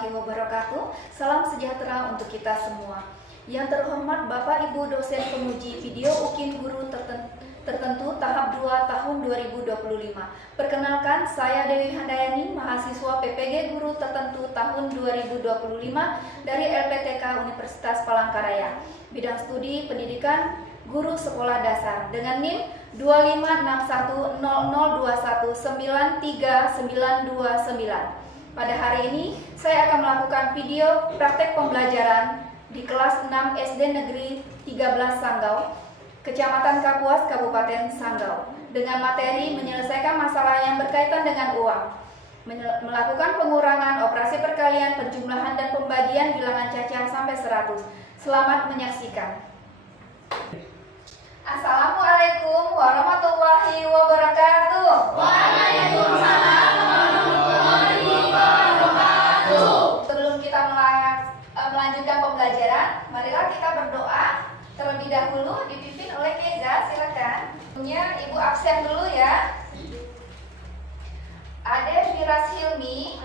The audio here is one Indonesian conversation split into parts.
warahmatullahi wabarakatuh. Salam sejahtera untuk kita semua. Yang terhormat Bapak Ibu dosen penguji video UKIN guru tertentu tahap 2 tahun 2025. Perkenalkan, saya Dewi Handayani, mahasiswa PPG guru tertentu tahun 2025 dari LPTK Universitas Palangkaraya. Bidang studi pendidikan guru sekolah dasar dengan NIM 25610021939929. Pada hari ini, saya akan melakukan video praktek pembelajaran di kelas 6 SD Negeri 13 Sanggau, Kecamatan Kapuas, Kabupaten Sanggau, dengan materi menyelesaikan masalah yang berkaitan dengan uang, melakukan pengurangan operasi perkalian, penjumlahan, dan pembagian bilangan cacah sampai 100. Selamat menyaksikan. Assalamualaikum warahmatullahi wabarakatuh. Waalaikumsalam warahmatullahi wabarakatuh. Sebelum kita melanjutkan pembelajaran, marilah kita berdoa terlebih dahulu, dipimpin oleh Keza. Silakan. Ibu absen dulu ya. Ade Miras Hilmi.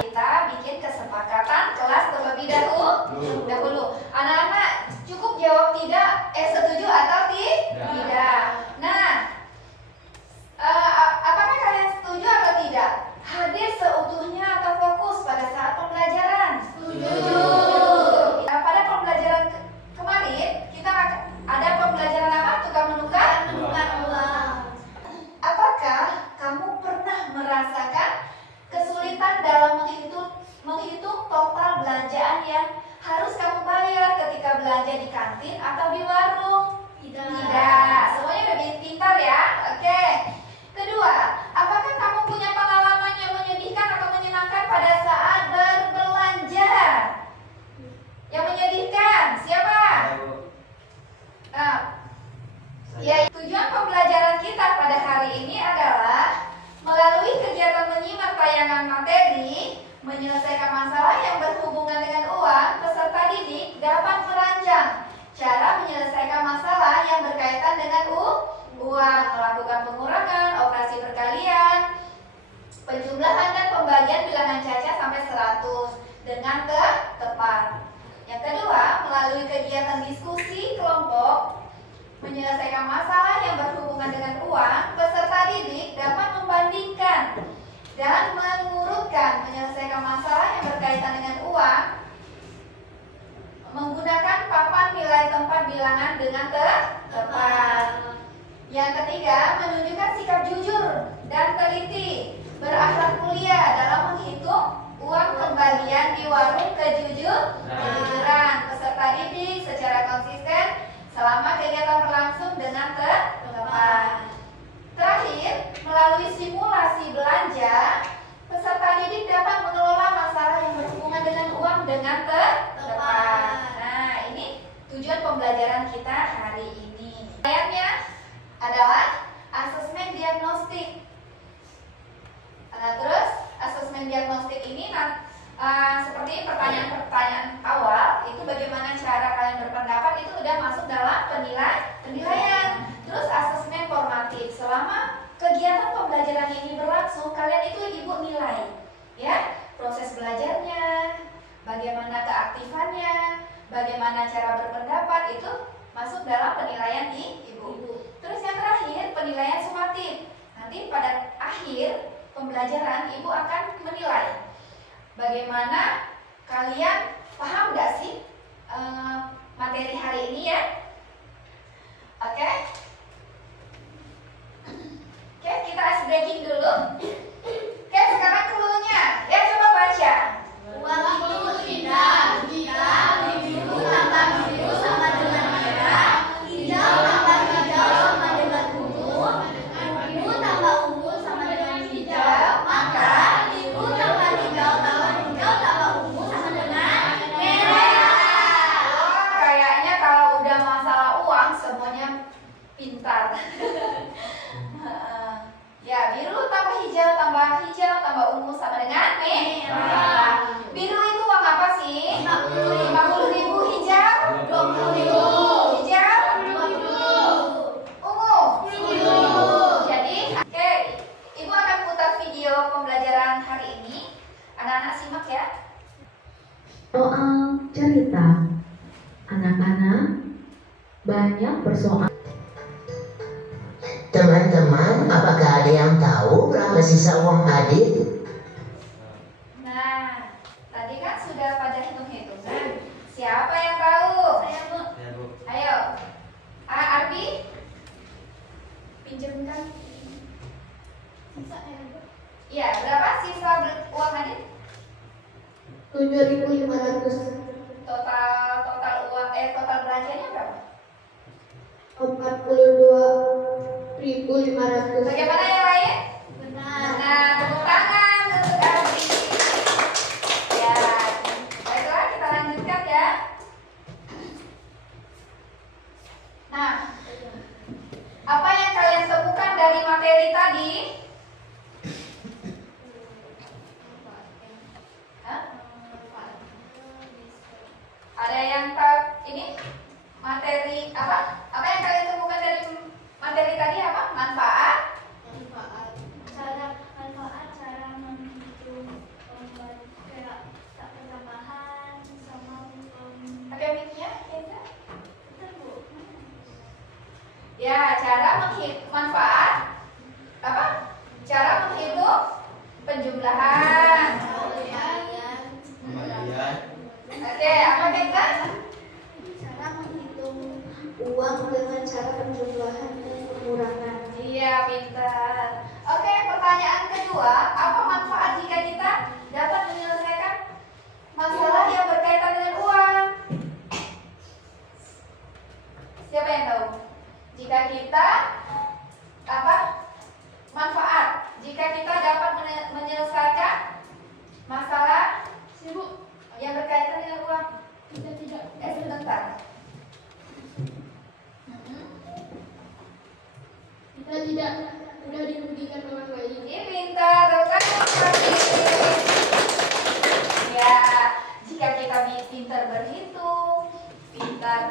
Kita bikin kesepakatan kelas terlebih dahulu. Anak-anak cukup jawab tidak, setuju atau tidak. Nah, apakah kalian setuju atau tidak? Hadir seutuhnya atau fokus pada saat pembelajaran? Setuju. Pada pembelajaran kemarin kita ada pembelajaran apa? Tukar menukar uang. Apakah kamu pernah merasakan kesulitan dalam menghitung total belanjaan yang harus kamu bayar ketika belanja di kantin atau di warung? Tidak. Semuanya udah pintar ya? Oke. Kedua, apakah kamu punya pengalaman yang menyedihkan atau menyenangkan pada saat berbelanja? Yang menyedihkan, siapa? Nah, ya, tujuan pembelajaran kita pada hari ini adalah melalui kegiatan menyimak tayangan materi, menyelesaikan masalah yang berhubungan dengan uang, peserta didik dapat merancang cara menyelesaikan masalah yang berkaitan dengan uang, melakukan pengurangan, operasi perkalian, penjumlahan dan pembagian bilangan cacah sampai 100 dengan tepat. Yang kedua, melalui kegiatan diskusi kelompok, menyelesaikan masalah yang berhubungan dengan uang, peserta didik dapat membandingkan dan mengurutkan menyelesaikan masalah yang berkaitan dengan uang menggunakan papan nilai tempat bilangan dengan tepat. Yang ketiga, menunjukkan sikap jujur dan teliti, berakhlak mulia dalam menghitung uang kembalian di warung kejujuran. Peserta didik secara konsisten selama kegiatan berlangsung dengan tepat. Terakhir, melalui simulasi belanja, peserta didik dapat mengelola masalah yang berhubungan dengan uang dengan tepat. Nah, ini tujuan pembelajaran kita hari ini. Pertanyaannya adalah asesmen diagnostik. Nah, terus asesmen diagnostik ini seperti pertanyaan-pertanyaan awal itu bagaimana cara kalian berpendapat itu udah masuk dalam penilaian. Terus asesmen formatif, selama kegiatan pembelajaran ini berlangsung kalian itu ibu nilai ya proses belajarnya, bagaimana keaktifannya, bagaimana cara berpendapat itu masuk dalam penilaian ibu. Terus yang terakhir penilaian sumatif. Nanti pada akhir pembelajaran ibu akan menilai bagaimana kalian paham gak sih materi hari ini ya. Oke, kita ice breaking dulu. Oke, sekarang clue-nya ya, coba baca. Uang itu tidak jika biru tambah biru sama dengan merah, hijau tambah hijau sama dengan ungu, ungu tambah ungu sama dengan hijau, maka biru tambah hijau tambah hijau tambah ungu sama dengan merah. Oh, kayaknya kalau udah masalah uang semuanya pintar. Ya, biru tambah hijau tambah ungu sama dengan merah. Biru itu uang apa sih? 50.000. Hijau 20.000. Hijau 20.000. ungu 10.000. Jadi, oke, ibu akan Soal cerita, anak-anak banyak persoalan. Teman-teman, apakah ada yang tahu berapa sisa uang Adit? Nah, tadi kan sudah pada hitung-hitungan. Siapa yang tahu? Saya, Bu. Ayo. Ardi, pinjamkan. Sisa ya, Bu. Iya, berapa sisa uang Adit? 7.500. Total uang total belanjanya berapa? 42.500. Bagaimana yang lain? Benar. Nah, tepuk tangan untuk Ardi. Ya, baiklah kita lanjutkan ya. Nah, apa yang kalian temukan dari materi tadi? Hah? Ada yang ini materi apa? Apa yang kalian temukan dari materi tadi apa? Manfaat? Cara menghitung kayak pertambahan sama Pakai mic-nya, Kenza? betul, Bu. Ya, cara manfaat apa? Cara menghitung penjumlahan. Oke, apa Kenza? Cara menghitung Uang dengan cara penjumlahan dan pengurangan. Iya, pintar. Oke, pertanyaan kedua, apa manfaat jika kita dapat menyelesaikan masalah yang berkaitan dengan uang? Siapa yang tahu? Jika kita apa? Manfaat jika kita dapat menyelesaikan masalah sibuk. yang berkaitan dengan uang. Tidak. Sebentar. Kita tidak mudah dirugikan orang lain. Ini pintar, kan? Ya, jika kita pintar berhitung, pintar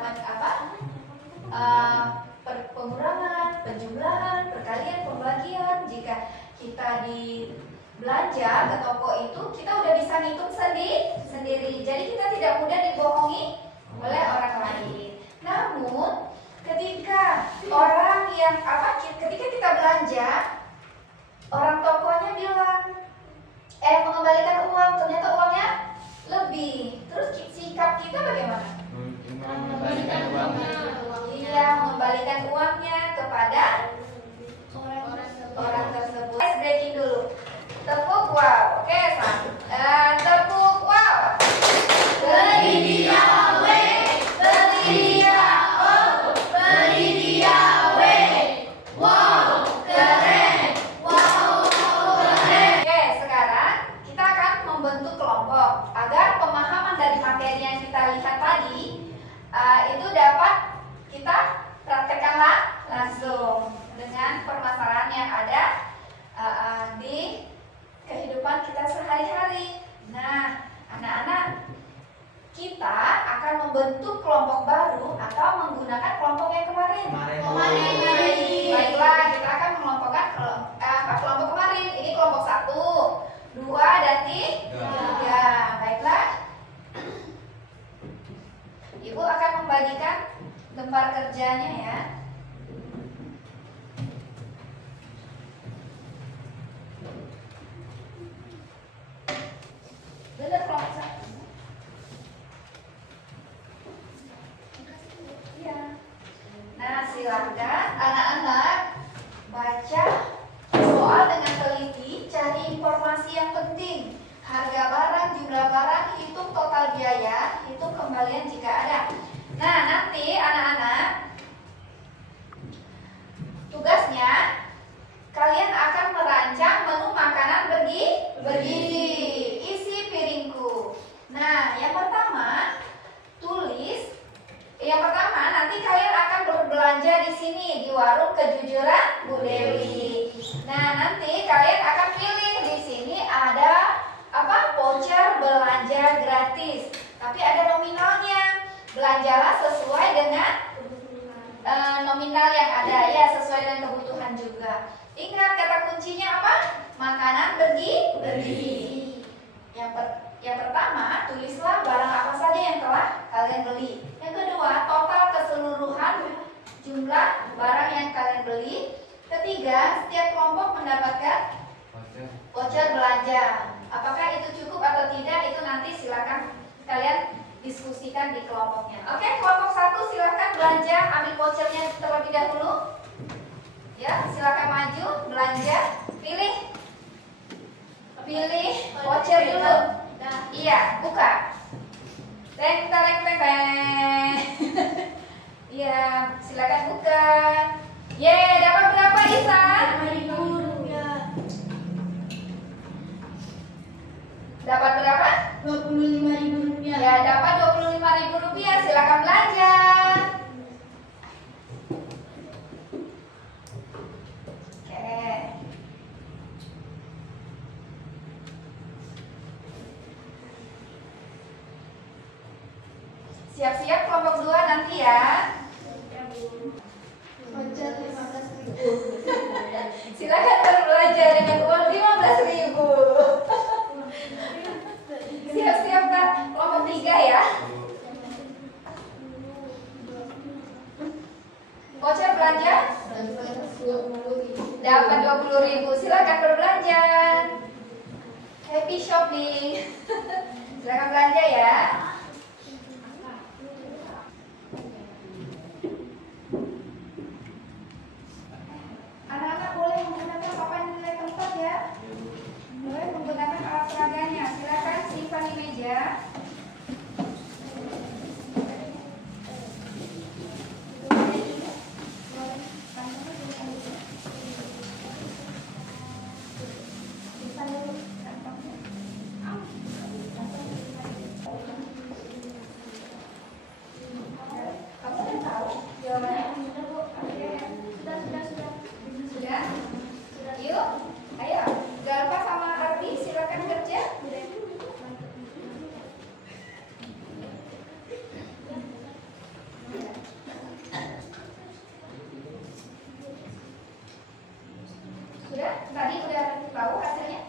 pengurangan, penjumlahan, perkalian, pembagian, jika kita di belanja ke toko itu, kita udah bisa ngitung sendiri. Jadi kita tidak mudah dibohongi oleh orang lain. Namun ketika ketika kita belanja, orang tokonya bilang mengembalikan uang, ternyata uangnya lebih. Terus sikap kita bagaimana? Mengembalikan uangnya. Iya, mengembalikan uangnya kepada orang tersebut. Breaking dulu. Tepuk wow. Oke, tepuk wow. Beli dia W, beli dia O, beli dia W. Wow, keren. Wow, keren. Oke, sekarang kita akan membentuk kelompok agar pemahaman dari materi yang kita lihat tadi itu dapat kita praktekkanlah langsung dengan permasalahan yang ada di kehidupan kita sehari-hari. Nah, anak-anak, kita akan membentuk kelompok baru atau menggunakan kelompok yang kemarin. Baiklah, kita akan mengelompokkan kelompok kemarin. Ini kelompok 1, 2, dan 3. Baiklah. Ibu akan membagikan lembar kerjanya ya. Benar kelompok 1. Iya. Nah, silakan anak-anak baca soal dengan teliti, cari informasi yang penting. Harga barang, jumlah barang, hitung total biaya, hitung kembalian jika ada. Nah, nanti anak-anak tugasnya kalian akan merancang menu makanan bergizi. Isi piringku. Nah, yang pertama tulis. Yang pertama nanti kalian akan berbelanja di sini di warung kejujuran Bu Dewi. Nah, nanti kalian akan pilih di sini ada voucher belanja gratis. Tapi ada nominalnya. Belanjalah sesuai dengan nominal yang ada ya, sesuai dengan kebutuhan juga. Ingat kata kuncinya apa? Makanan bergizi. Yang Yang pertama, tulislah barang apa saja yang telah kalian beli. Yang kedua, total keseluruhan jumlah barang yang kalian beli. Ketiga, setiap kelompok mendapatkan voucher belanja. Apakah itu cukup atau tidak, itu nanti silakan kalian diskusikan di kelompoknya. Oke, kelompok 1 silakan belanja, ambil vouchernya terlebih dahulu. Ya, silakan maju, belanja, pilih voucher dulu. Iya, buka. Teng teng teng teng. Iya, silakan buka. Dapat berapa, Isan? Dapat berapa? Rp25.000. Ya, dapat Rp25.000. Silakan belanja. Oke. Siap-siap kelompok 2 nanti ya. Voucher 15.000. Silakan berbelanja dengan uang 15.000. Siap-siap Kak, kelompok 3 ya. Voucher belanja dapat 20.000. Silakan berbelanja. Happy shopping. Silakan belanja ya. Anak-anak boleh menggunakan papan nilai tempat ya. Boleh menggunakan alat peraganya. Silakan simpan di meja. Kamu kan tahu jawabannya? Sudah? Yuk, ayo. Galpa sama Ardi silakan kerja. Sudah? Tadi udah tahu hasilnya?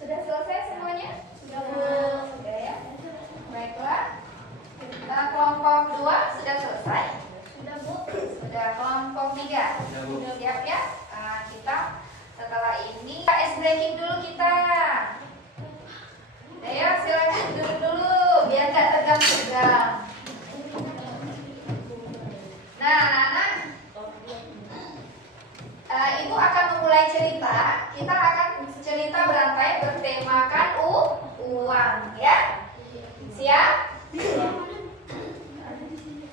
Sudah selesai semuanya? Sudah ya? Baiklah. Kelompok 2 sudah selesai? Sudah, Bu. Sudah. Kelompok 3 siap ya? Kita setelah ini ice breaking dulu kita. Ayo silakan duduk dulu biar gak tegang-tegang. Nah, anak-anak, Ibu akan memulai cerita. Kita akan cerita berantai bertemakan uang, ya. Siap?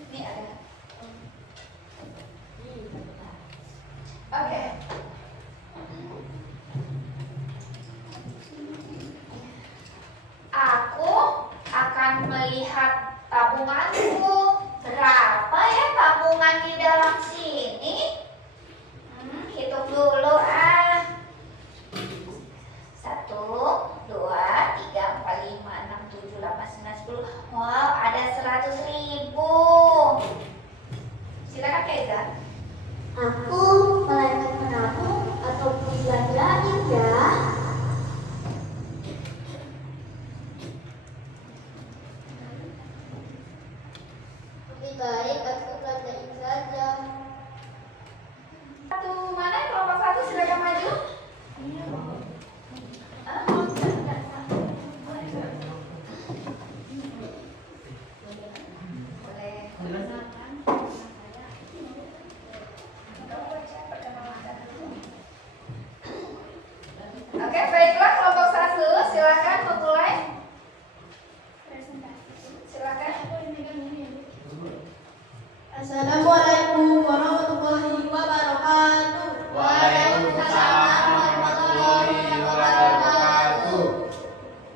Ini ada. melihat tabunganku. Berapa ya tabungan di dalam sini? Hitung dulu ah. 1, 2, 3, 4, 5, 6, 7, 8, 9, 10. Wow, ada 100.000. Silakan Keza. Aku melanjut menabung atau belanjain ya. Lebih baik aku belanjain saja. Mana kelompok 1 silakan maju. Oke, baiklah kelompok 1 silakan memulai. Silakan. Assalamualaikum warahmatullahi wabarakatuh. Waalaikumsalam warahmatullahi wabarakatuh.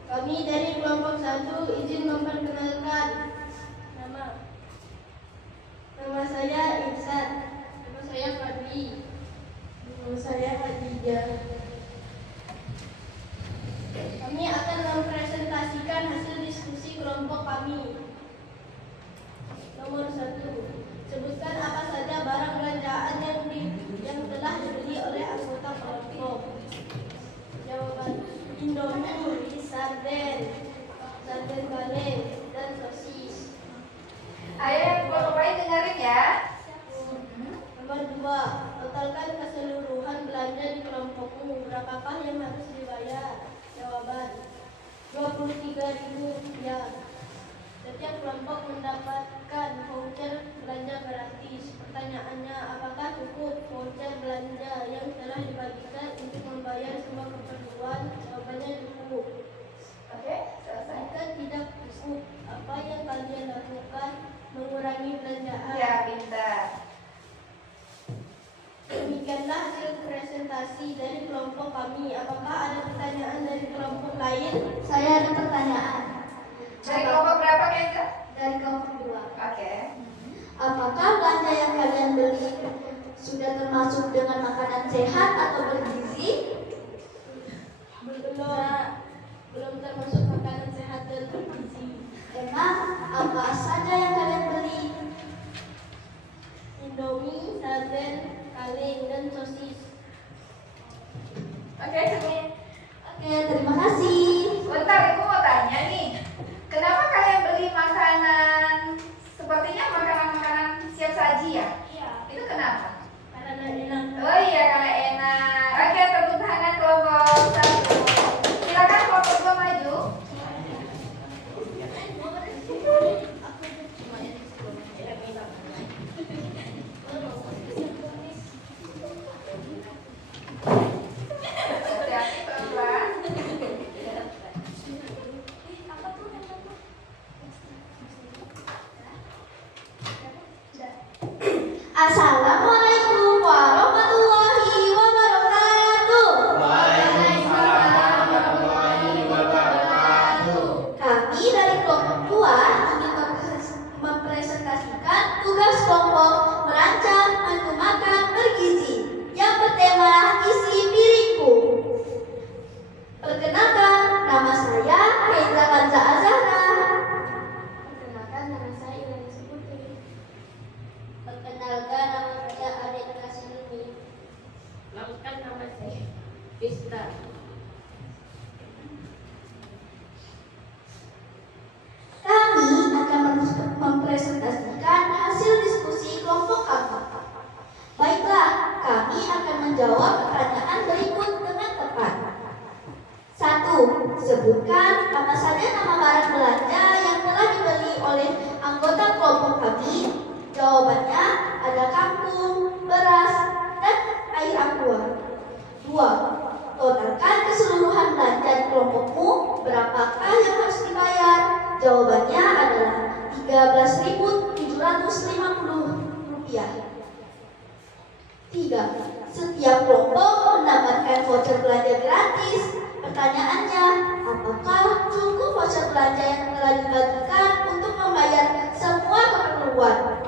Kami dari kelompok 1 izin memperkenalkan nama saya Ihsan, nama saya Fadli, nama saya Khadijah. Kami akan mempresentasikan hasil diskusi kelompok kami. Nomor 1, sebutkan apa saja barang belanjaan yang telah dibeli oleh anggota kelompok. Jawaban: Indomie, sarden kaleng, dan sosis. Ayo yang kelompok lain dengerin ya. Nomor 2, totalkan keseluruhan belanja di kelompokmu. Berapakah yang harus dibayar? Jawaban: 23.000 rupiah. Setiap kelompok mendapatkan voucher belanja gratis. Pertanyaannya, apakah cukup voucher belanja yang telah dibagikan untuk membayar semua keperluan? Jawabannya cukup. Oke, selesai. Jika tidak cukup, apa yang kalian lakukan? Mengurangi belanjaan. Ya, pintar. Demikianlah hasil presentasi dari kelompok kami. Apakah ada pertanyaan dari kelompok lain? Saya ada pertanyaan. Dari kelompok berapa Keza? Dari kelompok 2. Oke. Apakah belanja yang kalian beli sudah termasuk dengan makanan sehat atau bergizi? Belum termasuk makanan sehat dan bergizi. Emang apa saja yang kalian beli? Indomie, sarden, kaleng, dan sosis. Oke, cukup. Oke, terima kasih. Bentar, ibu mau tanya nih. Kenapa kalian beli makanan sepertinya makanan-makanan siap saji ya? Iya. Itu kenapa? Karena enak. Oh iya, karena enak. Oke, tepuk tangan kelompok 1. Silakan kelompok 2 maju. Hati-hati pelan-pelan. Assalamualaikum warahmatullahi wabarakatuh. Waalaikumsalam warahmatullahi wabarakatuh. Kami dari kelompok 2 ingin mempresentasikan tugas kelompok merancang menu makan bergizi yang bertema isi piringku. Perkenalkan, nama saya Keza Kanza Azhara. Perkenalkan, nama saya Ilham Putri. Perkenalkan, nama saya Adik Kasimi. Lengkap nama saya Bista. Kami akan mempresentasikan hasil diskusi kelompok kami. Baiklah, kami akan menjawab pertanyaan berikut dengan tepat. 1. Sebutkan apa saja nama barang belanja yang telah dibeli oleh anggota kelompok kami. Jawabannya ada kangkung, beras, dan air aqua. 2. Totalkan keseluruhan belanja di kelompokmu. Berapakah yang harus dibayar? Jawabannya adalah Rp13.750. 3. Setiap kelompok mendapatkan voucher belanja gratis. Pertanyaannya, apakah cukup voucher belanja yang telah dibagikan untuk membayar semua keperluan?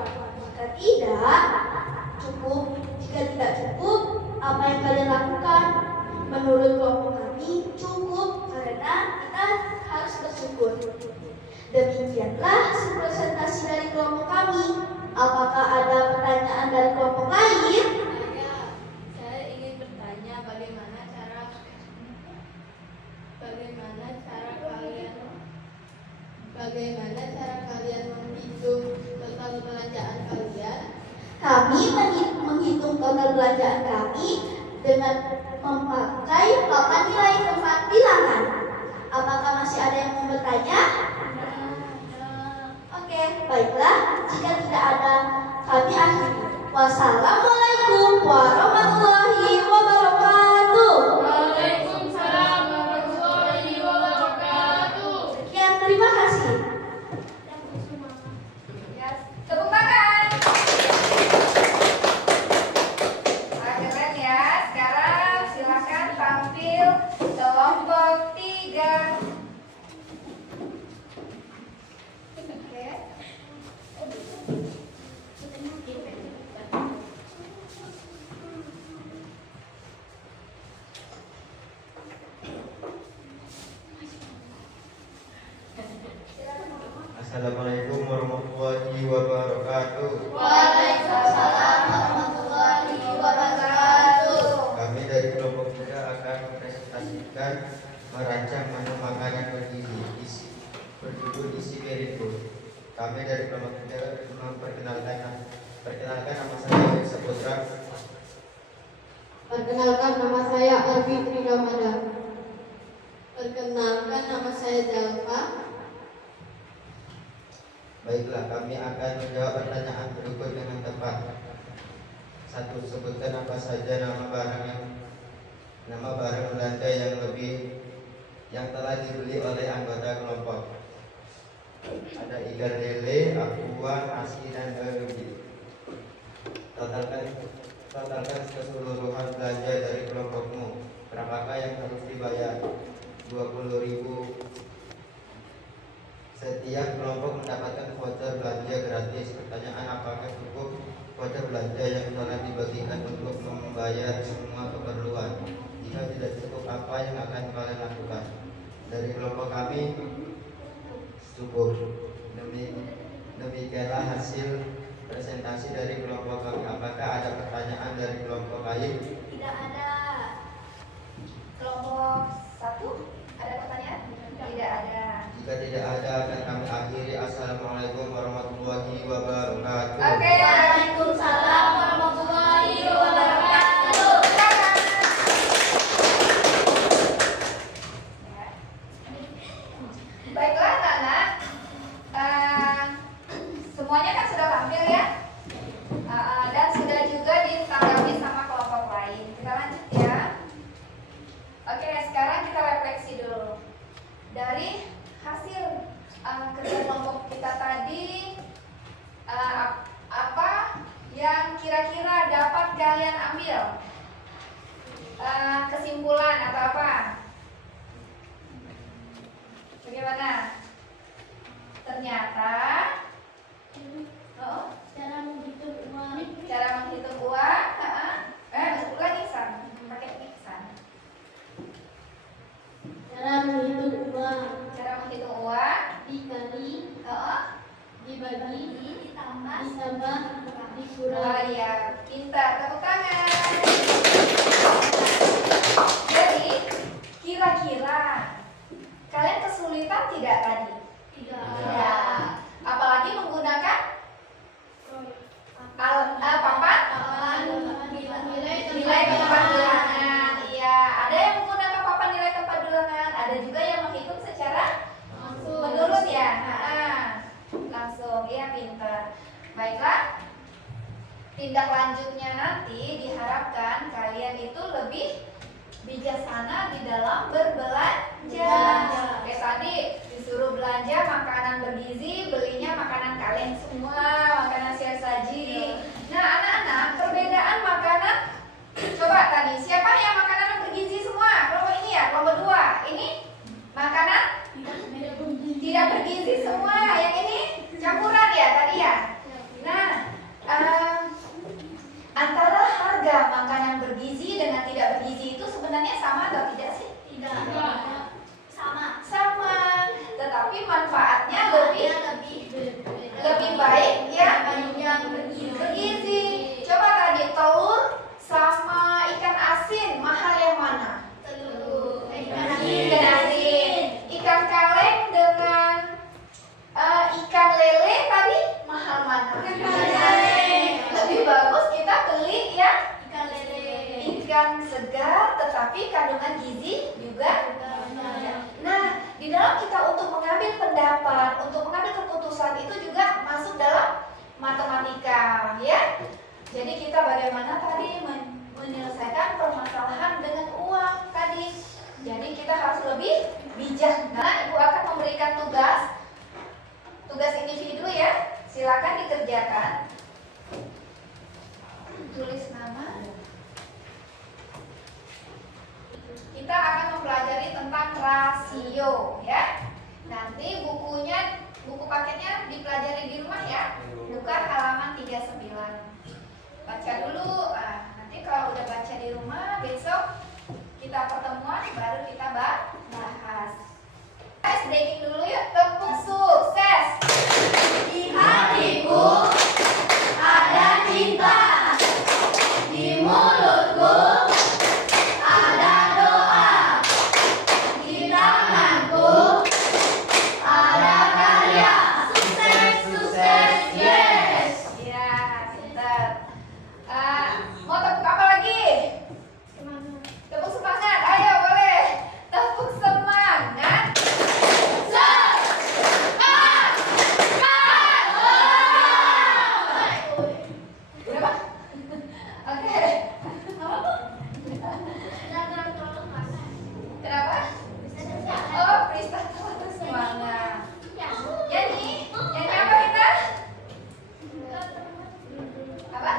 Jika tidak cukup, apa yang kalian lakukan? Menurut kelompok kami, cukup karena kita harus bersyukur. Demikianlah presentasi dari kelompok kami. Apakah ada pertanyaan dari kelompok lain? Saya ingin bertanya bagaimana cara kalian menghitung total belanjaan kalian? Kami menghitung total belanjaan kami dengan memakai papan nilai tempat bilangan. Apakah masih ada yang mau bertanya? Oke, baiklah. Jika tidak ada, kami akhiri. Wassalamualaikum warahmatullahi wabarakatuh. Waalaikumsalam warahmatullahi wabarakatuh. Sekian, terima kasih. Ya, tepuk tangan. Keren ya. Sekarang silakan tampil kelompok 3. Oke. Assalamualaikum warahmatullahi wabarakatuh. Waalaikumsalam warahmatullahi wabarakatuh. Kami dari kelompok muda akan mempresentasikan merancang menu makanan bergizi berjudul isi piringku. Kami dari kelompok muda memperkenalkan nama saya Saputra. Perkenalkan, nama saya Arfi Trigamada. Perkenalkan, nama saya Jalfa. Baiklah, kami akan menjawab pertanyaan berikut dengan tepat. 1. Sebutkan apa saja nama barang belanja yang telah dibeli oleh anggota kelompok. Ada ikan lele, aqua, nasi, dan garubi. Totalkan keseluruhan belanja dari kelompokmu. Berapakah yang harus dibayar? 20.000. Setiap kelompok mendapatkan voucher belanja gratis. Pertanyaan, apakah cukup voucher belanja yang telah dibagikan untuk membayar semua keperluan? Jika tidak cukup, apa yang akan kalian lakukan? Dari kelompok kami, cukup. Demikianlah hasil presentasi dari kelompok kami. Apakah ada pertanyaan dari kelompok lain? Tidak ada. Kelompok 1 ada pertanyaan? Tidak ada. Jika tidak ada, akan kami akhiri. Assalamualaikum warahmatullahi wabarakatuh. Oke. Waalaikumsalam warahmatullahi wabarakatuh. Baiklah anak-anak, semuanya kan sudah tampil ya, dan sudah juga ditanggapi sama kelompok lain. Kita lanjut ya. Oke, sekarang kita refleksi dulu dari hasil kerja kelompok kita tadi. Apa yang kira-kira dapat kalian ambil kesimpulan atau apa? Bagaimana? Ternyata Cara menghitung uang. ulangi San, pakai mic San. Cara menghitung uang Cara menghitung uang dikali, dibagi, ditambah, dikurang. oh iya, pintar, tepuk tangan. Jadi, kira-kira kalian kesulitan tidak tadi? Tidak. Apalagi menggunakan papan nilai tempat bilangan. Iya, ada yang menggunakan papan nilai tempat bilangan, ada juga yang menghitung secara menurut ya. Langsung, iya pintar. Baiklah. Tindak lanjutnya nanti diharapkan kalian itu lebih bijaksana di dalam berbelanja. Kayak tadi disuruh belanja makanan bergizi, belinya makanan kalian semua, makanan siap saji. Nah anak-anak, perbedaan makanan, coba tadi siapa yang makanan bergizi semua? Kelompok ini ya, kelompok 2 matematika, ya. Jadi kita bagaimana tadi menyelesaikan permasalahan dengan uang tadi. Jadi kita harus lebih bijak. Nah, Ibu akan memberikan tugas individu ya. Silakan dikerjakan. Tulis nama. Kita akan mempelajari tentang rasio ya. Nanti buku paketnya dipelajari di rumah ya. Buka halaman 39. Baca dulu. Nanti kalau udah baca di rumah, besok kita pertemuan baru kita bahas. Guys, breaking dulu yuk. Tepuk sukses. Di hatiku ada cinta, di mulutku ada doa, di tanganku ada karya. Sukses, sukses, yes. Ya, pintar. Mau tepuk apa lagi? Tepuk semangat. Ayo boleh. Tepuk semangat. Berapa? Oke. Kenapa? Oh, Prista tepuk semangat. Nyanyi apa kita? Apa?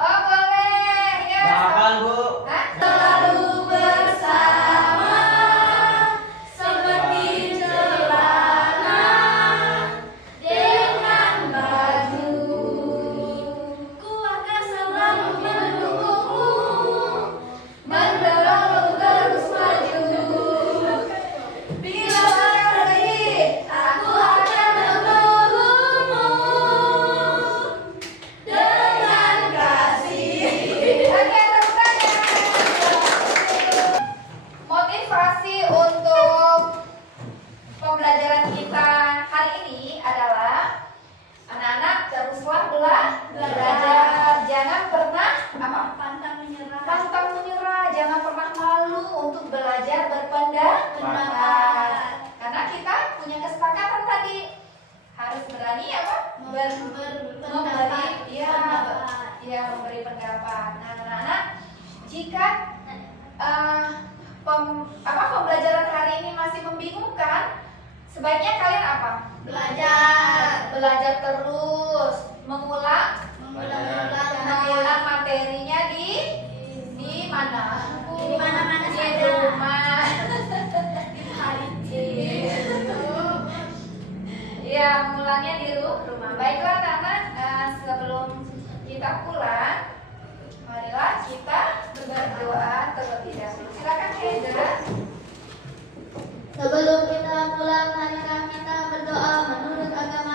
Oh boleh ya. Makan Bu. Hah? Selalu bersama seperti celana dengan baju. Ku akan selalu mendukungmu, mendorongmu terus maju. Bila pergi, aku akan menunggumu dengan kasih. Oke, tepuk tangan. Motivasi untuk pembelajaran kita hari ini adalah anak-anak teruslah belajar. Jangan pernah Pantang menyerah. pantang menyerah, jangan pernah malu untuk belajar berpendapat. Karena kita punya kesepakatan tadi harus berani memberi pendapat. Nah, anak-anak, jika pembelajaran hari ini masih membingungkan, sebaiknya kalian apa? Belajar terus, mengulang materinya di mana? Di mana-mana Di saja. rumah. Ya, mulangnya di rumah. Baiklah, anak-anak, sebelum kita pulang, marilah kita berdoa terlebih dahulu. Silakan, Hendra. Sebelum kita pulang, marilah kita berdoa menurut agama